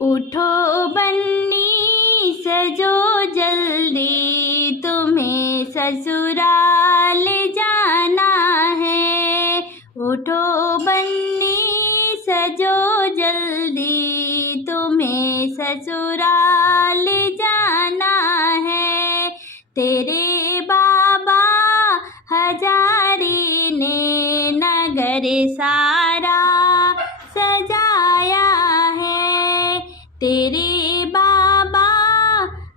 उठो बन्नी सजो जल्दी, तुम्हें ससुराल जाना है। उठो बन्नी सजो जल्दी, तुम्हें ससुराल जाना है। तेरे बाबा हजारी ने नगर सारा सजाया है। तेरे बाबा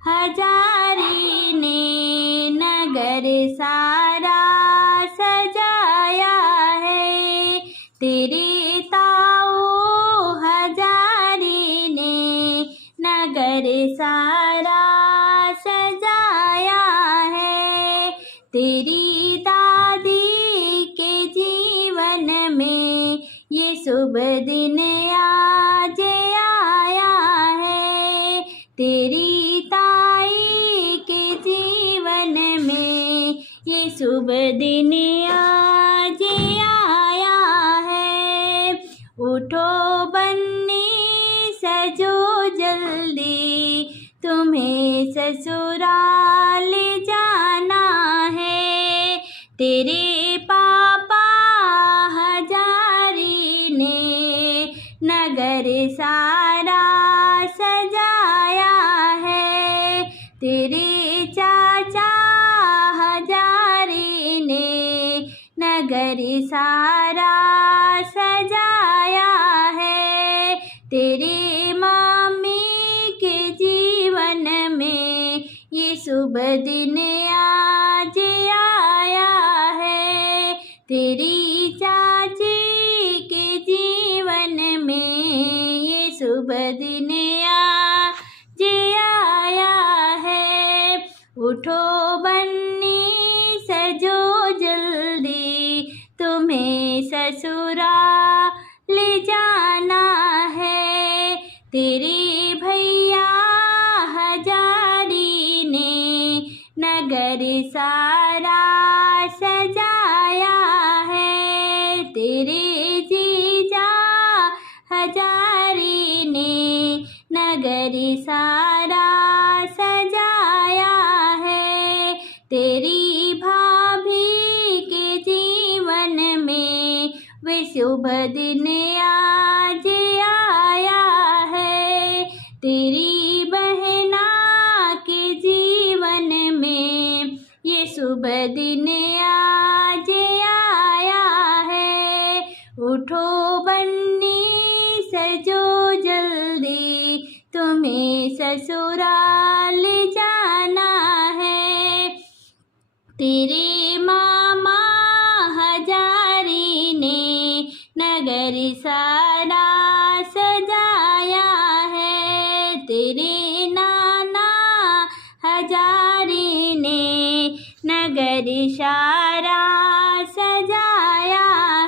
हजारी ने नगर सारा सजाया है। तेरे ताऊ हजारी ने नगर सारा सजाया है। तेरी दादी के जीवन में ये शुभ दिन आज आया है। तेरी ताई के जीवन में ये शुभ दिन आज आया है। उठो बन्नी सजो जल्दी, तुम्हें ससुराल जाना है। तेरे पापा हजारी ने नगर सारा सजाया है। तेरे चाचा हजारी ने नगर सारा सजाया है। तेरे मम्मी के जीवन में ये शुभ दिन आज आया है। तेरी चाची के जीवन में ये शुभ दिन आज आया है। उठो बन्नी सजो जल्दी, तुम्हें ससुराल जाना है। तेरे भैया हजारी ने नगर सारा सजाया है। तेरे जीजा हजारी ने नगर सारा सजाया है। तेरी भाभी के जीवन में वे शुभ दिन आज आया है। तेरी बहना के जीवन में ये शुभ दिन आज आया है। उठो बन्नी सजो जल्दी, तुम्हें ससुराल जाना है। तेरे मामा हजारी ने नगर सारा सजाया है। तेरे नाना हजारी ने नगर सारा सजाया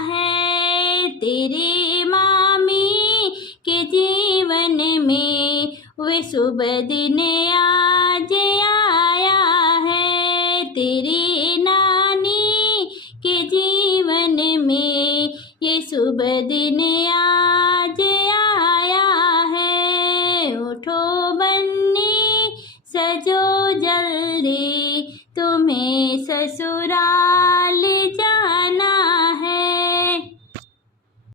है। तेरे मामी के जीवन में वे शुभ दिन आज आया है। तेरी नानी के जीवन में ये शुभ दिन आज आया है। उठो बन्नी सजो जल्दी, तुम्हें ससुराल